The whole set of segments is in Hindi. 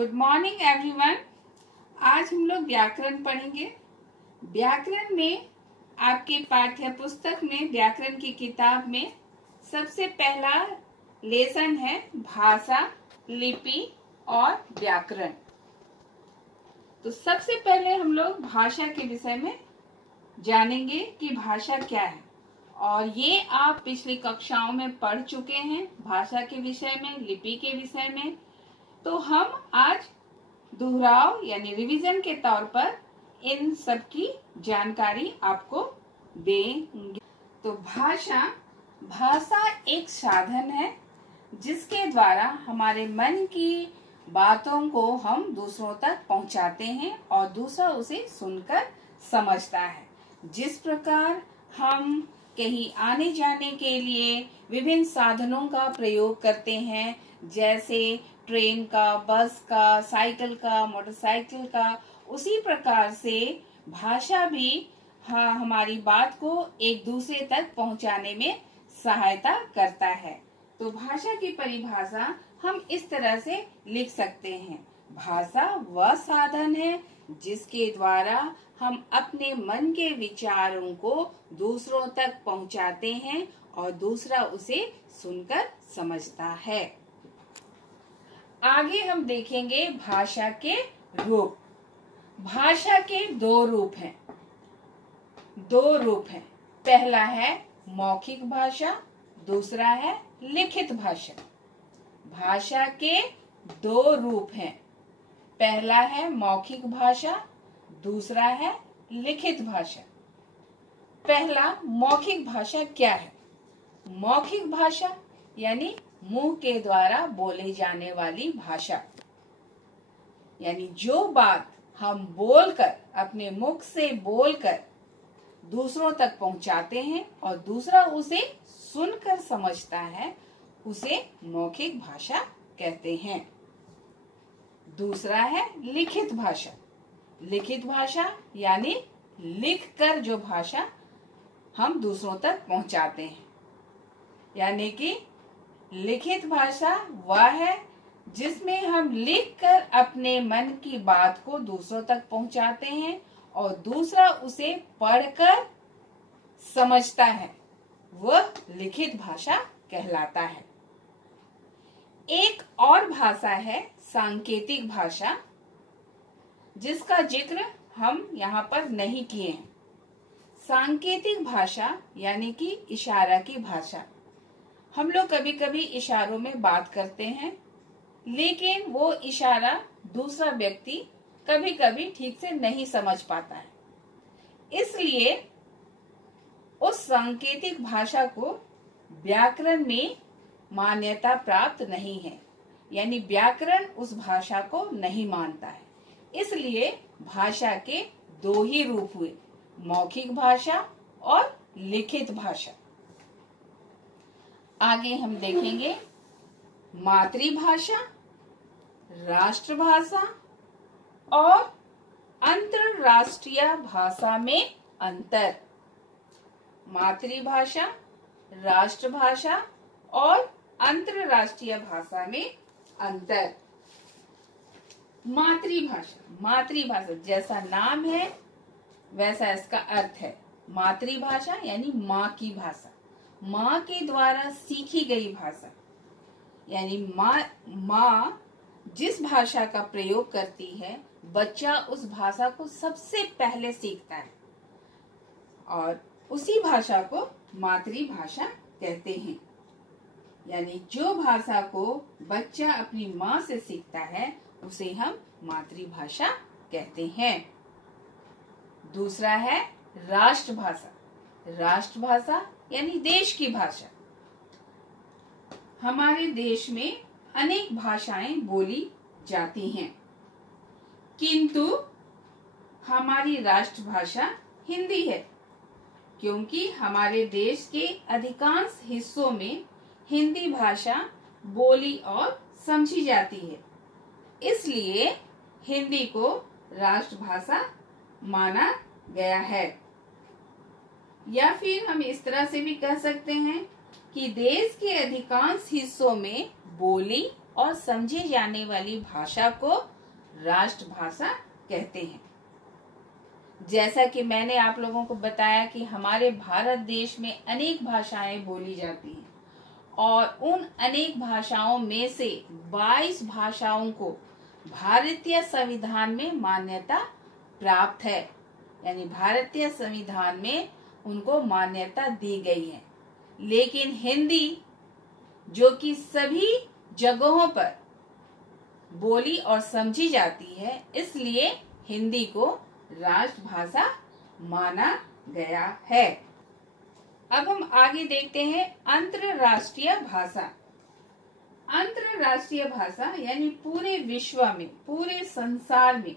Good morning everyone. आज हम लोग व्याकरण पढ़ेंगे। व्याकरण में आपके पाठ्य पुस्तक में व्याकरण की किताब में सबसे पहला लेसन है भाषा, लिपि और व्याकरण। तो सबसे पहले हम लोग भाषा के विषय में जानेंगे कि भाषा क्या है, और ये आप पिछली कक्षाओं में पढ़ चुके हैं भाषा के विषय में, लिपि के विषय में। तो हम आज दोहराव यानी रिवीजन के तौर पर इन सब की जानकारी आपको देंगे। तो भाषा एक साधन है जिसके द्वारा हमारे मन की बातों को हम दूसरों तक पहुंचाते हैं और दूसरा उसे सुनकर समझता है। जिस प्रकार हम कहीं आने जाने के लिए विभिन्न साधनों का प्रयोग करते हैं, जैसे ट्रेन का, बस का, साइकिल का, मोटरसाइकिल का, उसी प्रकार से भाषा भी हमारी बात को एक दूसरे तक पहुंचाने में सहायता करता है। तो भाषा की परिभाषा हम इस तरह से लिख सकते हैं। भाषा वह साधन है जिसके द्वारा हम अपने मन के विचारों को दूसरों तक पहुंचाते हैं और दूसरा उसे सुनकर समझता है। आगे हम देखेंगे भाषा के रूप। भाषा के दो रूप हैं। पहला है मौखिक भाषा, दूसरा है लिखित भाषा। भाषा के दो रूप हैं। पहला है मौखिक भाषा, दूसरा है लिखित भाषा। पहला मौखिक भाषा क्या है? मौखिक भाषा यानी मुंह के द्वारा बोले जाने वाली भाषा, यानी जो बात हम बोलकर, अपने मुख से बोलकर दूसरों तक पहुंचाते हैं और दूसरा उसे सुनकर समझता है, उसे मौखिक भाषा कहते हैं। दूसरा है लिखित भाषा। लिखित भाषा यानी लिखकर जो भाषा हम दूसरों तक पहुंचाते हैं, यानी कि लिखित भाषा वह है जिसमें हम लिखकर अपने मन की बात को दूसरों तक पहुंचाते हैं और दूसरा उसे पढ़कर समझता है, वह लिखित भाषा कहलाता है। एक और भाषा है सांकेतिक भाषा, जिसका जिक्र हम यहाँ पर नहीं किए हैं। सांकेतिक भाषा यानी कि इशारा की भाषा। हम लोग कभी कभी इशारों में बात करते हैं, लेकिन वो इशारा दूसरा व्यक्ति कभी कभी ठीक से नहीं समझ पाता है, इसलिए उस सांकेतिक भाषा को व्याकरण में मान्यता प्राप्त नहीं है, यानी व्याकरण उस भाषा को नहीं मानता है। इसलिए भाषा के दो ही रूप हुए, मौखिक भाषा और लिखित भाषा। आगे हम देखेंगे मातृभाषा, राष्ट्रभाषा और अंतरराष्ट्रीय भाषा में अंतर। मातृभाषा, राष्ट्रभाषा और अंतरराष्ट्रीय भाषा में अंतर। मातृभाषा जैसा नाम है वैसा इसका अर्थ है। मातृभाषा यानी माँ की भाषा, माँ के द्वारा सीखी गई भाषा, यानी माँ जिस भाषा का प्रयोग करती है, बच्चा उस भाषा को सबसे पहले सीखता है और उसी भाषा को मातृभाषा कहते हैं। यानी जो भाषा को बच्चा अपनी माँ से सीखता है उसे हम मातृभाषा कहते हैं। दूसरा है राष्ट्रभाषा। राष्ट्रभाषा यानी देश की भाषा। हमारे देश में अनेक भाषाएं बोली जाती हैं, किंतु हमारी राष्ट्रभाषा हिंदी है, क्योंकि हमारे देश के अधिकांश हिस्सों में हिंदी भाषा बोली और समझी जाती है, इसलिए हिंदी को राष्ट्रभाषा माना गया है। या फिर हम इस तरह से भी कह सकते हैं कि देश के अधिकांश हिस्सों में बोली और समझी जाने वाली भाषा को राष्ट्रभाषा कहते हैं। जैसा कि मैंने आप लोगों को बताया कि हमारे भारत देश में अनेक भाषाएं बोली जाती हैं और उन अनेक भाषाओं में से 22 भाषाओं को भारतीय संविधान में मान्यता प्राप्त है, यानी भारतीय संविधान में उनको मान्यता दी गई है। लेकिन हिंदी, जो कि सभी जगहों पर बोली और समझी जाती है, इसलिए हिंदी को राष्ट्रभाषा माना गया है। अब हम आगे देखते हैं अंतरराष्ट्रीय भाषा। अंतरराष्ट्रीय भाषा यानी पूरे विश्व में, पूरे संसार में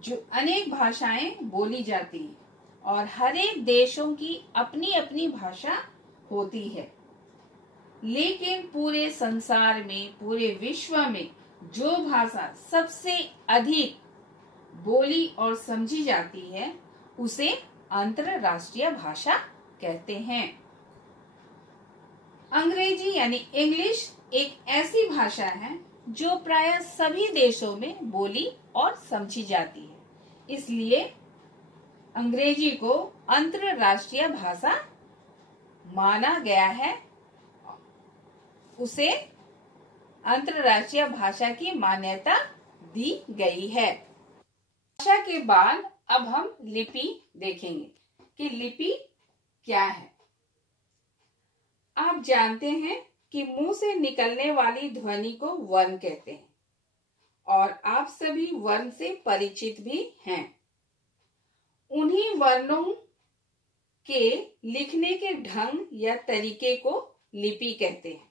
जो अनेक भाषाएं बोली जाती हैं और हर एक देशों की अपनी अपनी भाषा होती है। लेकिन पूरे संसार में, पूरे विश्व में जो भाषा सबसे अधिक बोली और समझी जाती है उसे अंतरराष्ट्रीय भाषा कहते हैं। अंग्रेजी यानी इंग्लिश एक ऐसी भाषा है जो प्रायः सभी देशों में बोली और समझी जाती है, इसलिए अंग्रेजी को अंतरराष्ट्रीय भाषा माना गया है, उसे अंतरराष्ट्रीय भाषा की मान्यता दी गई है। भाषा के बाद अब हम लिपि देखेंगे कि लिपि क्या है। आप जानते हैं कि मुंह से निकलने वाली ध्वनि को वर्ण कहते हैं और आप सभी वर्ण से परिचित भी हैं। उन्हीं वर्णों के लिखने के ढंग या तरीके को लिपि कहते हैं,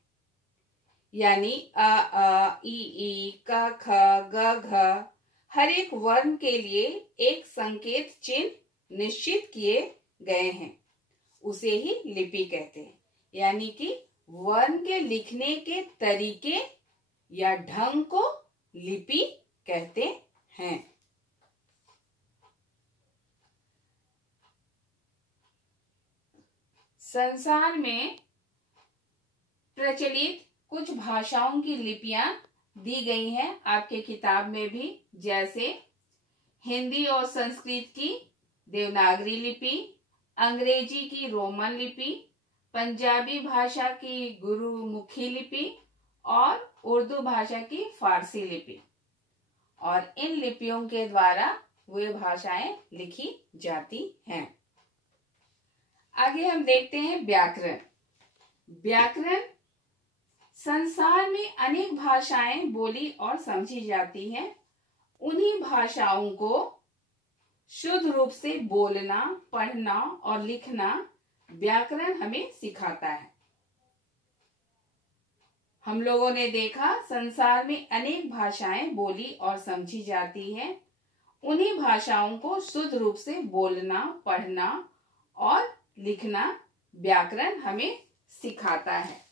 यानी अ ई ई क ख ग घ हर एक वर्ण के लिए एक संकेत चिन्ह निश्चित किए गए हैं, उसे ही लिपि कहते हैं। यानी कि वर्ण के लिखने के तरीके या ढंग को लिपि कहते हैं। संसार में प्रचलित कुछ भाषाओं की लिपियां दी गई हैं आपके किताब में भी, जैसे हिंदी और संस्कृत की देवनागरी लिपि, अंग्रेजी की रोमन लिपि, पंजाबी भाषा की गुरुमुखी लिपि और उर्दू भाषा की फारसी लिपि। और इन लिपियों के द्वारा वे भाषाएं लिखी जाती हैं। आगे हम देखते हैं व्याकरण। व्याकरण संसार में अनेक भाषाएं बोली और समझी जाती हैं। उन्हीं भाषाओं को शुद्ध रूप से बोलना, पढ़ना और लिखना व्याकरण हमें सिखाता है। हम लोगों ने देखा संसार में अनेक भाषाएं बोली और समझी जाती हैं। उन्हीं भाषाओं को शुद्ध रूप से बोलना, पढ़ना और लिखना व्याकरण हमें सिखाता है।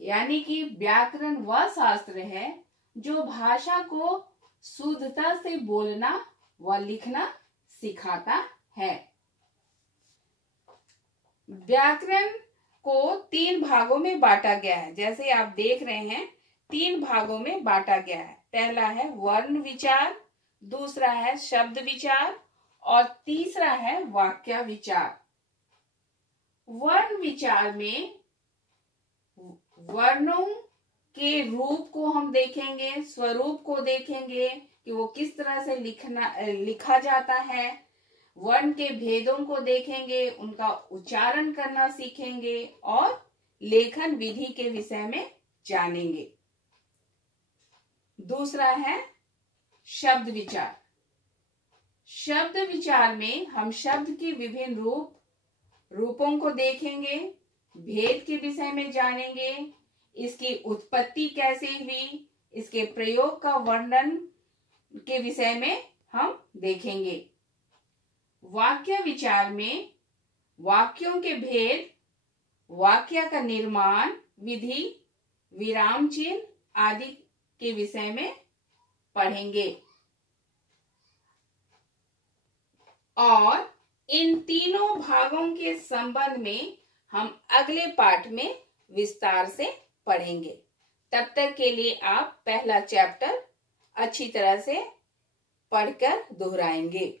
यानी कि व्याकरण वह शास्त्र है जो भाषा को शुद्धता से बोलना व लिखना सिखाता है। व्याकरण को 3 भागों में बांटा गया है। जैसे आप देख रहे हैं 3 भागों में बांटा गया है। पहला है वर्ण विचार, दूसरा है शब्द विचार और तीसरा है वाक्य विचार। वर्ण विचार में वर्णों के रूप को हम देखेंगे, स्वरूप को देखेंगे कि वो किस तरह से लिखा जाता है। वर्ण के भेदों को देखेंगे, उनका उच्चारण करना सीखेंगे और लेखन विधि के विषय में जानेंगे। दूसरा है शब्द विचार। शब्द विचार में हम शब्द के विभिन्न रूपों को देखेंगे, भेद के विषय में जानेंगे, इसकी उत्पत्ति कैसे हुई, इसके प्रयोग का वर्णन के विषय में हम देखेंगे। वाक्य विचार में वाक्यों के भेद, वाक्य का निर्माण विधि, विराम चिन्ह आदि के विषय में पढ़ेंगे। और इन तीनों भागों के संबंध में हम अगले पाठ में विस्तार से पढ़ेंगे। तब तक के लिए आप पहला चैप्टर अच्छी तरह से पढ़कर दोहराएंगे।